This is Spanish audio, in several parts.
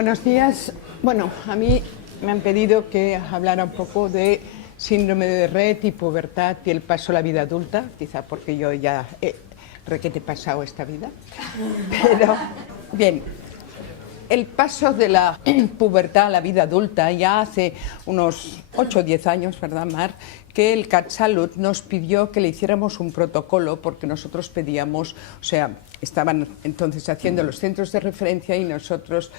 Buenos días. Bueno, a mí me han pedido que hablara un poco de síndrome de Rett y pubertad y el paso a la vida adulta, quizá porque yo ya he requete pasado esta vida. Pero, bien, el paso de la pubertad a la vida adulta ya hace unos 8 o 10 años, ¿verdad, Mar?, que el CatSalut nos pidió que le hiciéramos un protocolo porque nosotros pedíamos, o sea, estaban entonces haciendo los centros de referencia y nosotros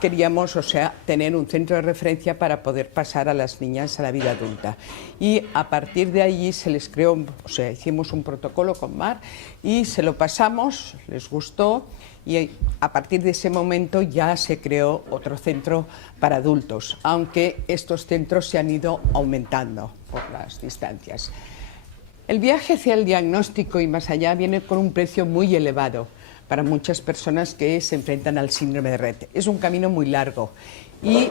queríamos, o sea, tener un centro de referencia para poder pasar a las niñas a la vida adulta. Y a partir de allí se les creó, o sea, hicimos un protocolo con Mar y se lo pasamos, les gustó y a partir de ese momento ya se creó otro centro para adultos, aunque estos centros se han ido aumentando por las distancias. El viaje hacia el diagnóstico y más allá viene con un precio muy elevado para muchas personas que se enfrentan al síndrome de Rett. Es un camino muy largo y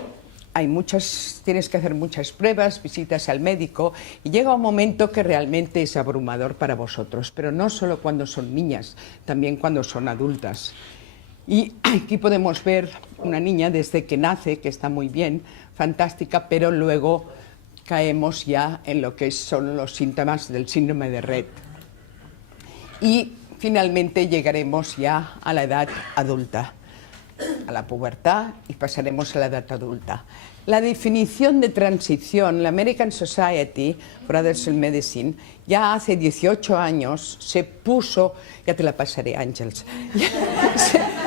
tienes que hacer muchas pruebas, visitas al médico y llega un momento que realmente es abrumador para vosotros, pero no solo cuando son niñas, también cuando son adultas. Y aquí podemos ver una niña desde que nace, que está muy bien, fantástica, pero luego caemos ya en lo que son los síntomas del síndrome de Rett. Y finalmente llegaremos ya a la edad adulta, a la pubertad y pasaremos a la edad adulta. La definición de transición, la American Society for Adult Medicine, ya hace 18 años se puso, ya te la pasaré, Ángels,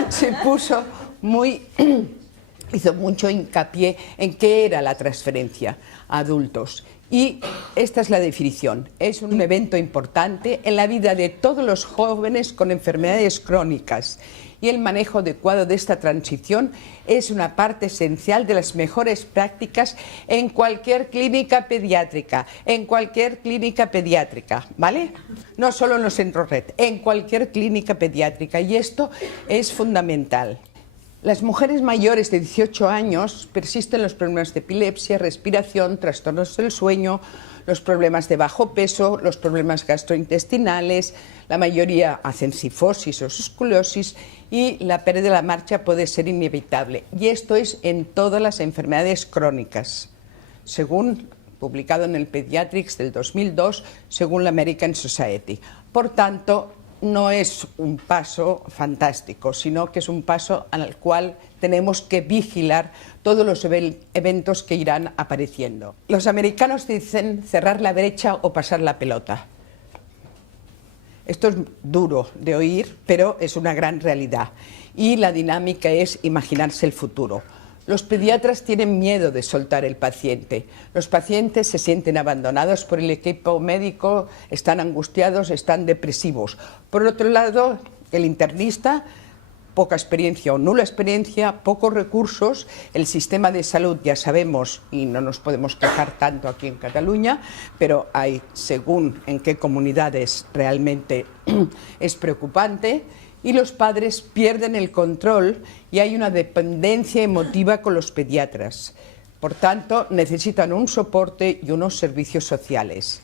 se puso hizo mucho hincapié en qué era la transferencia a adultos. Y esta es la definición. Es un evento importante en la vida de todos los jóvenes con enfermedades crónicas y el manejo adecuado de esta transición es una parte esencial de las mejores prácticas en cualquier clínica pediátrica, ¿vale? No solo en los centros Rett, en cualquier clínica pediátrica y esto es fundamental. Las mujeres mayores de 18 años persisten los problemas de epilepsia, respiración, trastornos del sueño, los problemas de bajo peso, los problemas gastrointestinales, la mayoría hacen cifosis o escoliosis y la pérdida de la marcha puede ser inevitable. Y esto es en todas las enfermedades crónicas, según publicado en el Pediatrics del 2002, según la American Society. Por tanto, no es un paso fantástico, sino que es un paso al cual tenemos que vigilar todos los eventos que irán apareciendo. Los americanos dicen cerrar la brecha o pasar la pelota. Esto es duro de oír, pero es una gran realidad. Y la dinámica es imaginarse el futuro. Los pediatras tienen miedo de soltar el paciente. Los pacientes se sienten abandonados por el equipo médico, están angustiados, están depresivos. Por otro lado, el internista, poca experiencia o nula experiencia, pocos recursos. El sistema de salud ya sabemos, y no nos podemos quejar tanto aquí en Cataluña, pero hay según en qué comunidades realmente es preocupante. Y los padres pierden el control y hay una dependencia emotiva con los pediatras. Por tanto, necesitan un soporte y unos servicios sociales.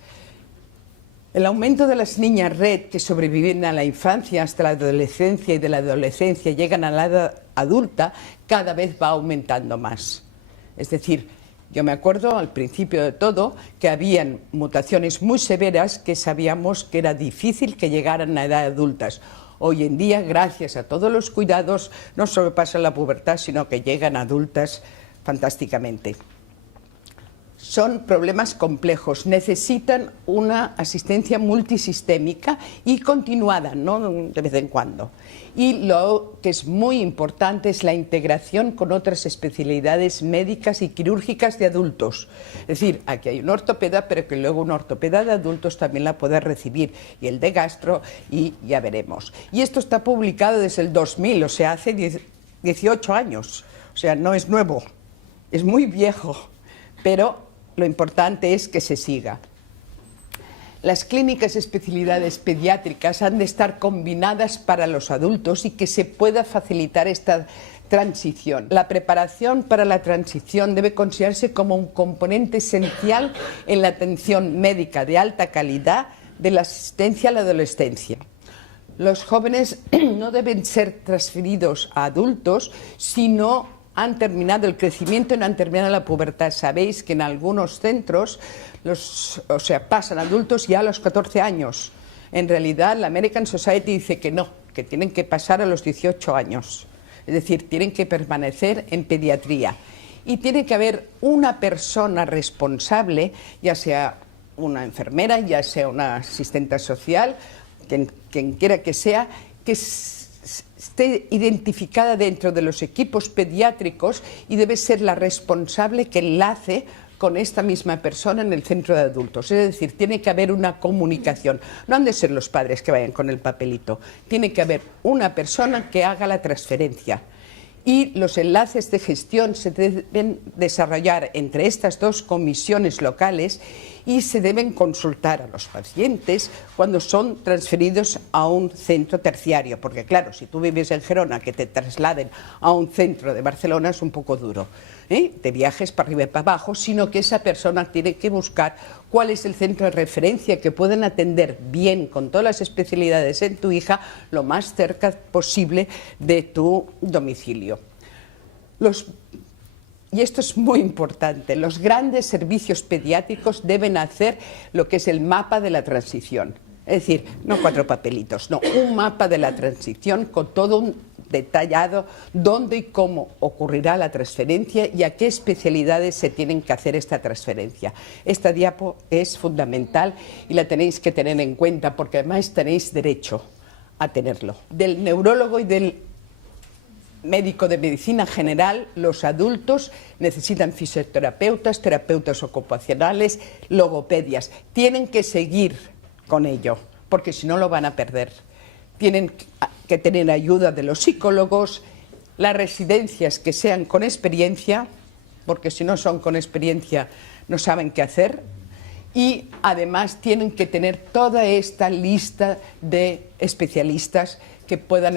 El aumento de las niñas Rett que sobreviven a la infancia hasta la adolescencia y de la adolescencia llegan a la edad adulta cada vez va aumentando más. Es decir, yo me acuerdo al principio de todo que habían mutaciones muy severas que sabíamos que era difícil que llegaran a edad adultas. Hoy en día, gracias a todos los cuidados, no solo pasan la pubertad, sino que llegan adultas fantásticamente. Son problemas complejos, necesitan una asistencia multisistémica y continuada, no de vez en cuando. Y lo que es muy importante es la integración con otras especialidades médicas y quirúrgicas de adultos. Es decir, aquí hay un ortopeda, pero que luego un ortopeda de adultos también la puede recibir, y el de gastro, y ya veremos. Y esto está publicado desde el 2000, o sea, hace 18 años. O sea, no es nuevo, es muy viejo, pero lo importante es que se siga. Las clínicas de especialidades pediátricas han de estar combinadas para los adultos y que se pueda facilitar esta transición. La preparación para la transición debe considerarse como un componente esencial en la atención médica de alta calidad de la asistencia a la adolescencia. Los jóvenes no deben ser transferidos a adultos, sino han terminado el crecimiento y no han terminado la pubertad. Sabéis que en algunos centros pasan adultos ya a los 14 años. En realidad la American Society dice que no, que tienen que pasar a los 18 años. Es decir, tienen que permanecer en pediatría. Y tiene que haber una persona responsable, ya sea una enfermera, ya sea una asistente social, quien quiera que sea, que esté identificada dentro de los equipos pediátricos y debe ser la responsable que enlace con esta misma persona en el centro de adultos. Es decir, tiene que haber una comunicación. No han de ser los padres que vayan con el papelito. Tiene que haber una persona que haga la transferencia. Y los enlaces de gestión se deben desarrollar entre estas dos comisiones locales y se deben consultar a los pacientes cuando son transferidos a un centro terciario, porque claro, si tú vives en Gerona, que te trasladen a un centro de Barcelona es un poco duro, de viajes para arriba y para abajo, sino que esa persona tiene que buscar cuál es el centro de referencia que pueden atender bien con todas las especialidades en tu hija lo más cerca posible de tu domicilio. Y esto es muy importante, los grandes servicios pediátricos deben hacer lo que es el mapa de la transición. Es decir, no 4 papelitos, no, un mapa de la transición con todo un detallado dónde y cómo ocurrirá la transferencia y a qué especialidades se tienen que hacer esta transferencia. Esta diapo es fundamental y la tenéis que tener en cuenta porque además tenéis derecho a tenerlo. Del neurólogo y del médico de medicina general, los adultos necesitan fisioterapeutas, terapeutas ocupacionales, logopedias. Tienen que seguir con ello, porque si no lo van a perder. Tienen que tener ayuda de los psicólogos, las residencias que sean con experiencia, porque si no son con experiencia no saben qué hacer, y además tienen que tener toda esta lista de especialistas que puedan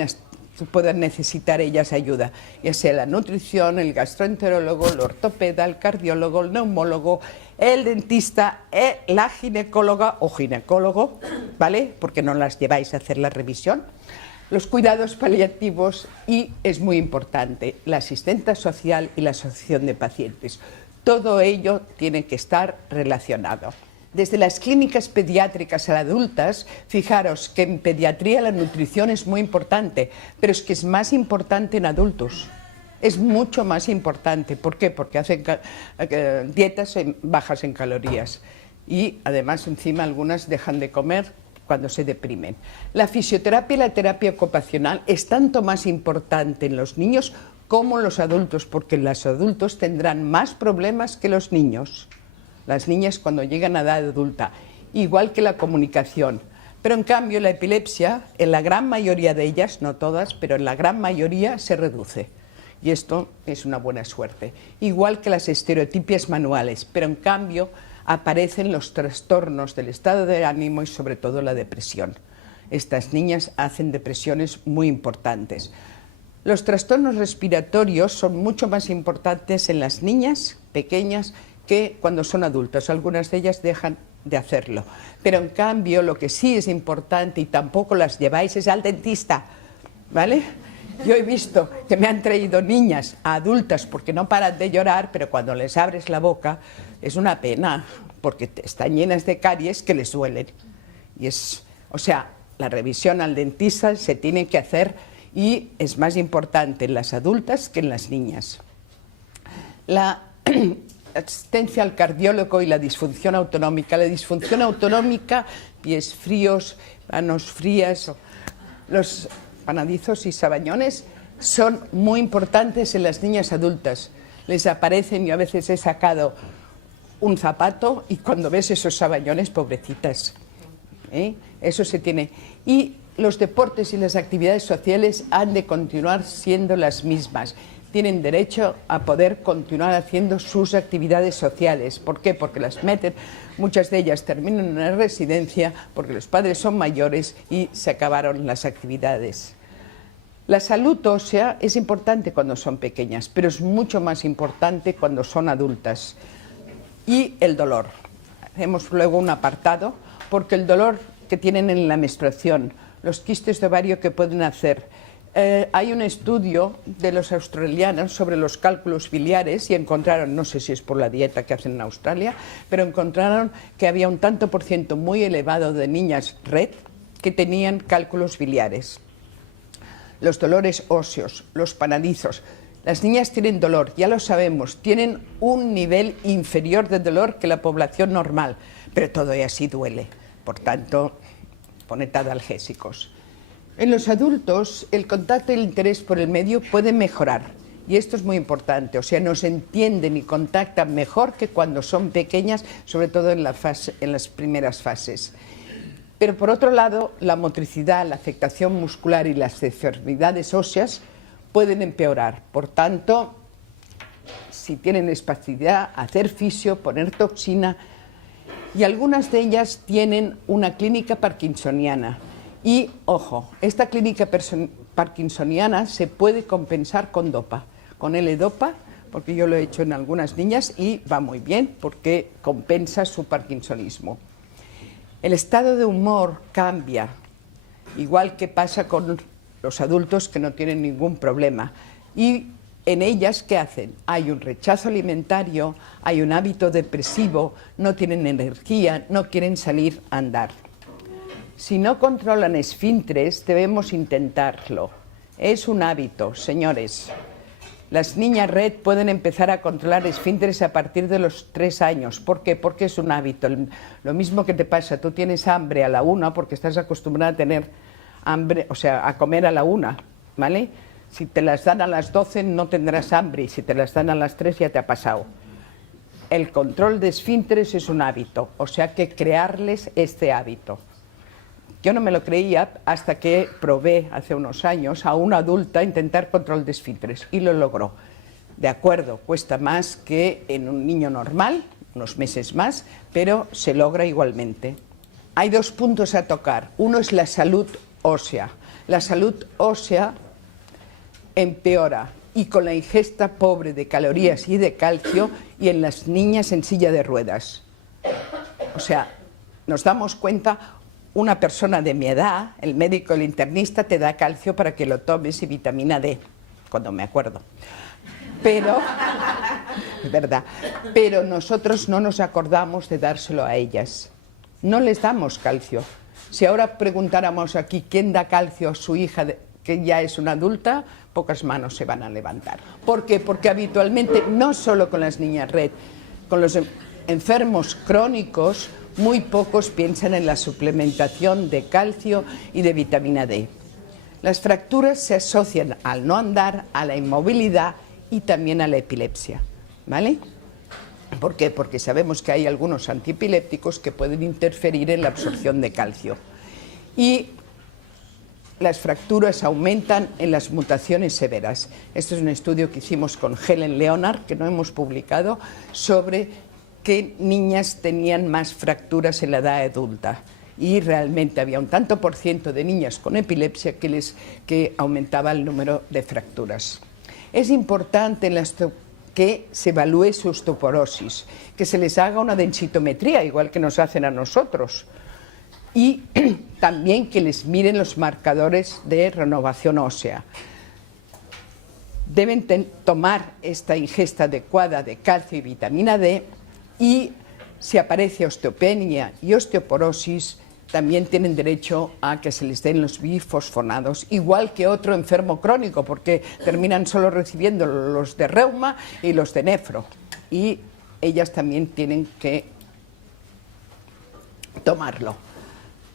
necesitar ellas ayuda, ya sea la nutrición, el gastroenterólogo, el ortopeda, el cardiólogo, el neumólogo, el dentista, la ginecóloga o ginecólogo, ¿vale? Porque no las lleváis a hacer la revisión, los cuidados paliativos y, es muy importante, la asistenta social y la asociación de pacientes. Todo ello tiene que estar relacionado. Desde las clínicas pediátricas a adultas, fijaros que en pediatría la nutrición es muy importante, pero es que es más importante en adultos. Es mucho más importante. ¿Por qué? Porque hacen dietas bajas en calorías y además encima algunas dejan de comer cuando se deprimen. La fisioterapia y la terapia ocupacional es tanto más importante en los niños como en los adultos, porque los adultos tendrán más problemas que los niños. Las niñas cuando llegan a edad adulta, igual que la comunicación. Pero en cambio la epilepsia, en la gran mayoría de ellas, no todas, pero en la gran mayoría se reduce. Y esto es una buena suerte. Igual que las estereotipias manuales, pero en cambio aparecen los trastornos del estado de ánimo y sobre todo la depresión. Estas niñas hacen depresiones muy importantes. Los trastornos respiratorios son mucho más importantes en las niñas pequeñas que cuando son adultas. Algunas de ellas dejan de hacerlo. Pero en cambio lo que sí es importante y tampoco las lleváis es al dentista, ¿vale? Yo he visto que me han traído niñas adultas porque no paran de llorar, pero cuando les abres la boca es una pena porque están llenas de caries que les duelen. Y la revisión al dentista se tiene que hacer y es más importante en las adultas que en las niñas. La asistencia al cardiólogo y la disfunción autonómica. La disfunción autonómica, pies fríos, manos frías, los panadizos y sabañones son muy importantes en las niñas adultas. Les aparecen, y a veces he sacado un zapato y cuando ves esos sabañones, pobrecitas. Eso se tiene. Y los deportes y las actividades sociales han de continuar siendo las mismas. Tienen derecho a poder continuar haciendo sus actividades sociales. ¿Por qué? Porque las meten, muchas de ellas terminan en la residencia porque los padres son mayores y se acabaron las actividades. La salud ósea es importante cuando son pequeñas, pero es mucho más importante cuando son adultas. Y el dolor. Hacemos luego un apartado, porque el dolor que tienen en la menstruación, los quistes de ovario que pueden hacer, Hay un estudio de los australianos sobre los cálculos biliares y encontraron, no sé si es por la dieta que hacen en Australia, pero encontraron que había un tanto por ciento muy elevado de niñas red que tenían cálculos biliares. Los dolores óseos, los panadizos. Las niñas tienen dolor, ya lo sabemos, tienen un nivel inferior de dolor que la población normal, pero todo y así duele. Por tanto, poned analgésicos. En los adultos, el contacto y el interés por el medio pueden mejorar. Y esto es muy importante, o sea, nos entienden y contactan mejor que cuando son pequeñas, sobre todo en las primeras fases. Pero por otro lado, la motricidad, la afectación muscular y las enfermedades óseas pueden empeorar. Por tanto, si tienen espasticidad, hacer fisio, poner toxina, y algunas de ellas tienen una clínica parkinsoniana. Y, ojo, esta clínica parkinsoniana se puede compensar con dopa, con L-dopa, porque yo lo he hecho en algunas niñas y va muy bien porque compensa su parkinsonismo. El estado de humor cambia, igual que pasa con los adultos que no tienen ningún problema. Y en ellas, ¿qué hacen? Hay un rechazo alimentario, hay un hábito depresivo, no tienen energía, no quieren salir a andar. Si no controlan esfínteres, debemos intentarlo. Es un hábito, señores. Las niñas red pueden empezar a controlar esfínteres a partir de los 3 años. ¿Por qué? Porque es un hábito. Lo mismo que te pasa, tú tienes hambre a la 1 porque estás acostumbrada a tener hambre, o sea, a comer a la 1, ¿vale? Si te las dan a las 12 no tendrás hambre y si te las dan a las 3 ya te ha pasado. El control de esfínteres es un hábito, o sea que crearles este hábito. Yo no me lo creía hasta que probé hace unos años a una adulta intentar control de esfínteres y lo logró. De acuerdo, cuesta más que en un niño normal, unos meses más, pero se logra igualmente. Hay 2 puntos a tocar. Uno es la salud ósea. La salud ósea empeora y con la ingesta pobre de calorías y de calcio y en las niñas en silla de ruedas. O sea, nos damos cuenta. Una persona de mi edad, el médico, el internista, te da calcio para que lo tomes y vitamina D, cuando me acuerdo. Pero, es verdad, pero nosotros no nos acordamos de dárselo a ellas. No les damos calcio. Si ahora preguntáramos aquí quién da calcio a su hija, que ya es una adulta, pocas manos se van a levantar. ¿Por qué? Porque habitualmente, no solo con las niñas red, con los enfermos crónicos, muy pocos piensan en la suplementación de calcio y de vitamina D. Las fracturas se asocian al no andar, a la inmovilidad y también a la epilepsia, ¿vale? ¿Por qué? Porque sabemos que hay algunos antiepilépticos que pueden interferir en la absorción de calcio. Y las fracturas aumentan en las mutaciones severas. Este es un estudio que hicimos con Helen Leonard, que no hemos publicado, sobre qué niñas tenían más fracturas en la edad adulta. Y realmente había un tanto por ciento de niñas con epilepsia que aumentaba el número de fracturas. Es importante que se evalúe su osteoporosis, que se les haga una densitometría, igual que nos hacen a nosotros. Y también que les miren los marcadores de renovación ósea. Deben tomar esta ingesta adecuada de calcio y vitamina D. Y si aparece osteopenia y osteoporosis, también tienen derecho a que se les den los bifosfonados, igual que otro enfermo crónico, porque terminan solo recibiendo los de reuma y los de nefro. Y ellas también tienen que tomarlo.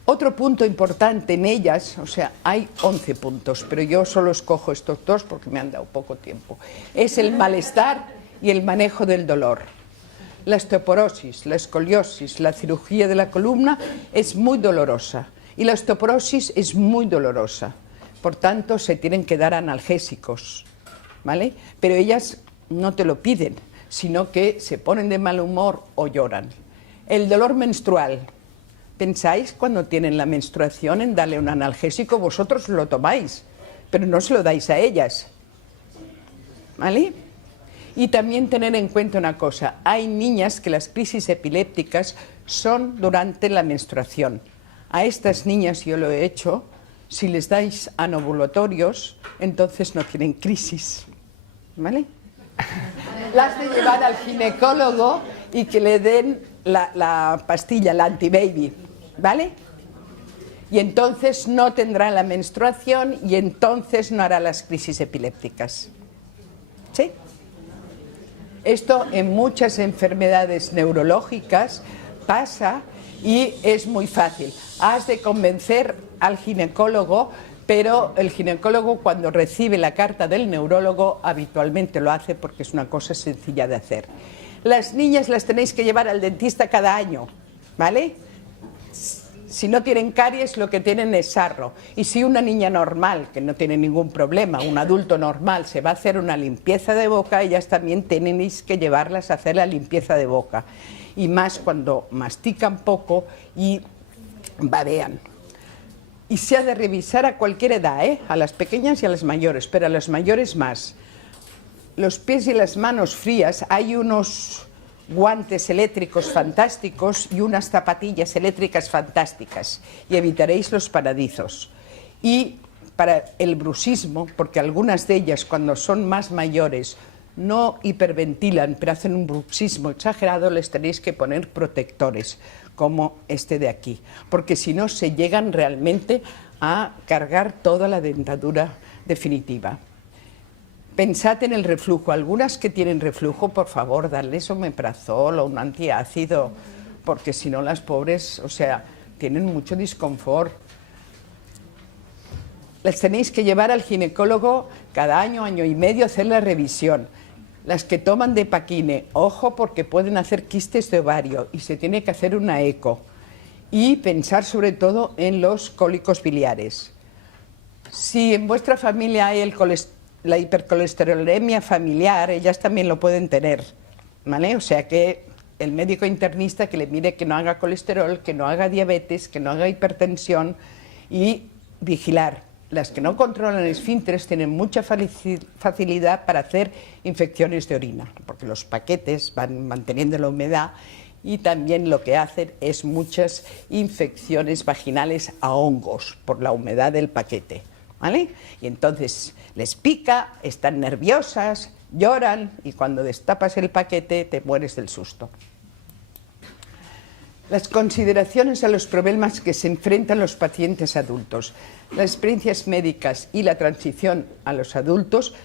Otro punto importante en ellas, o sea, hay 11 puntos, pero yo solo escojo estos 2 porque me han dado poco tiempo, es el malestar y el manejo del dolor. La osteoporosis, la escoliosis, la cirugía de la columna es muy dolorosa y la osteoporosis es muy dolorosa. Por tanto, se tienen que dar analgésicos, ¿vale? Pero ellas no te lo piden, sino que se ponen de mal humor o lloran. El dolor menstrual. ¿Pensáis cuando tienen la menstruación en darle un analgésico? Vosotros lo tomáis, pero no se lo dais a ellas, ¿vale? Y también tener en cuenta una cosa, hay niñas que las crisis epilépticas son durante la menstruación. A estas niñas yo lo he hecho Si les dais anovulatorios, entonces no tienen crisis, ¿vale? Las de llevar al ginecólogo y que le den la pastilla, la antibaby, ¿vale? Y entonces no tendrá la menstruación y entonces no hará las crisis epilépticas. ¿Sí? Esto en muchas enfermedades neurológicas pasa y es muy fácil. Has de convencer al ginecólogo, pero el ginecólogo cuando recibe la carta del neurólogo habitualmente lo hace porque es una cosa sencilla de hacer. Las niñas las tenéis que llevar al dentista cada año, ¿vale? Si no tienen caries, lo que tienen es sarro. Y si una niña normal, que no tiene ningún problema, un adulto normal, se va a hacer una limpieza de boca, ellas también tenéis que llevarlas a hacer la limpieza de boca. Y más cuando mastican poco y babean. Y se ha de revisar a cualquier edad, ¿eh? A las pequeñas y a las mayores, pero a las mayores más. Los pies y las manos frías, hay unos guantes eléctricos fantásticos y unas zapatillas eléctricas fantásticas y evitaréis los paradizos. Y para el bruxismo, porque algunas de ellas cuando son más mayores no hiperventilan pero hacen un bruxismo exagerado, les tenéis que poner protectores como este de aquí, porque si no se llegan realmente a cargar toda la dentadura definitiva. Pensad en el reflujo. Algunas que tienen reflujo, por favor, darles omeprazol o un antiácido, porque si no las pobres, o sea, tienen mucho disconfort. Las tenéis que llevar al ginecólogo cada año, año y medio, a hacer la revisión. Las que toman Depaquine, ojo, porque pueden hacer quistes de ovario y se tiene que hacer una eco. Y pensar sobre todo en los cólicos biliares. Si en vuestra familia hay la hipercolesterolemia familiar, ellas también lo pueden tener, ¿vale? O sea que el médico internista que le mire que no haga colesterol, que no haga diabetes, que no haga hipertensión y vigilar. Las que no controlan esfínteres tienen mucha facilidad para hacer infecciones de orina, porque los paquetes van manteniendo la humedad y también lo que hacen es muchas infecciones vaginales a hongos por la humedad del paquete, ¿vale? Y entonces les pica, están nerviosas, lloran y cuando destapas el paquete te mueres del susto. Las consideraciones a los problemas que se enfrentan los pacientes adultos, las experiencias médicas y la transición a los adultos,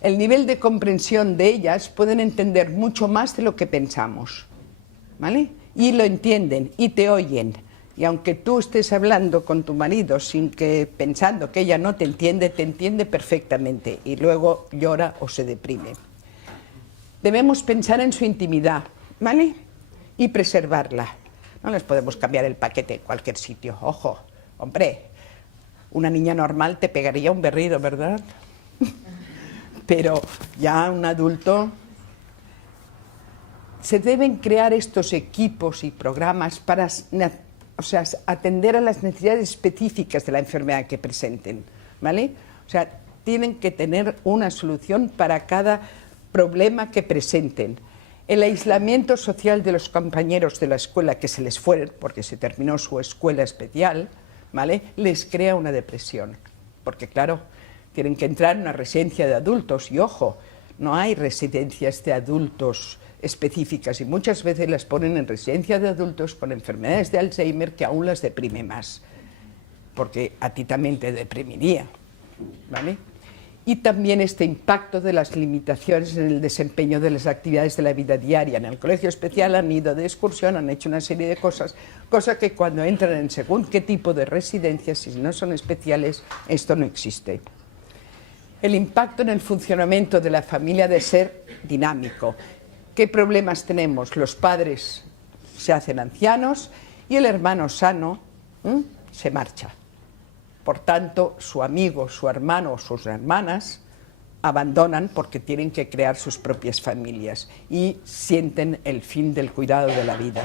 el nivel de comprensión de ellas pueden entender mucho más de lo que pensamos, ¿vale? Y lo entienden y te oyen. Y aunque tú estés hablando con tu marido pensando que ella no te entiende perfectamente y luego llora o se deprime. Debemos pensar en su intimidad, ¿vale? Y preservarla. No les podemos cambiar el paquete en cualquier sitio. Ojo, hombre, una niña normal te pegaría un berrido, ¿verdad? Pero ya un adulto... Se deben crear estos equipos y programas para atender a las necesidades específicas de la enfermedad que presenten, ¿vale? O sea, tienen que tener una solución para cada problema que presenten. El aislamiento social de los compañeros de la escuela que se les fueron, porque se terminó su escuela especial, ¿vale? Les crea una depresión, porque claro, tienen que entrar en una residencia de adultos y ojo, no hay residencias de adultos específicas y muchas veces las ponen en residencia de adultos con enfermedades de Alzheimer que aún las deprime más, porque a ti también te deprimiría, ¿vale? Y también este impacto de las limitaciones en el desempeño de las actividades de la vida diaria. En el colegio especial han ido de excursión, han hecho una serie de cosas, cosa que cuando entran en según qué tipo de residencias, si no son especiales, esto no existe. El impacto en el funcionamiento de la familia de ser dinámico. ¿Qué problemas tenemos? Los padres se hacen ancianos y el hermano sano se marcha. Por tanto, su amigo, su hermano o sus hermanas abandonan porque tienen que crear sus propias familias y sienten el fin del cuidado de la vida.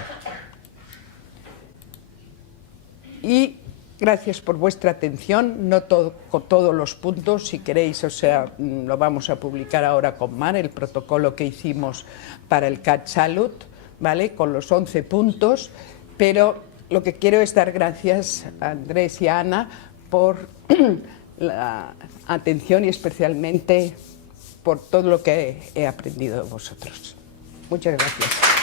Y gracias por vuestra atención. No toco todos los puntos, si queréis, o sea, lo vamos a publicar ahora con Mar, el protocolo que hicimos para el CAT Salud, ¿vale? Con los 11 puntos, pero lo que quiero es dar gracias a Andrés y a Ana por la atención y especialmente por todo lo que he aprendido de vosotros. Muchas gracias.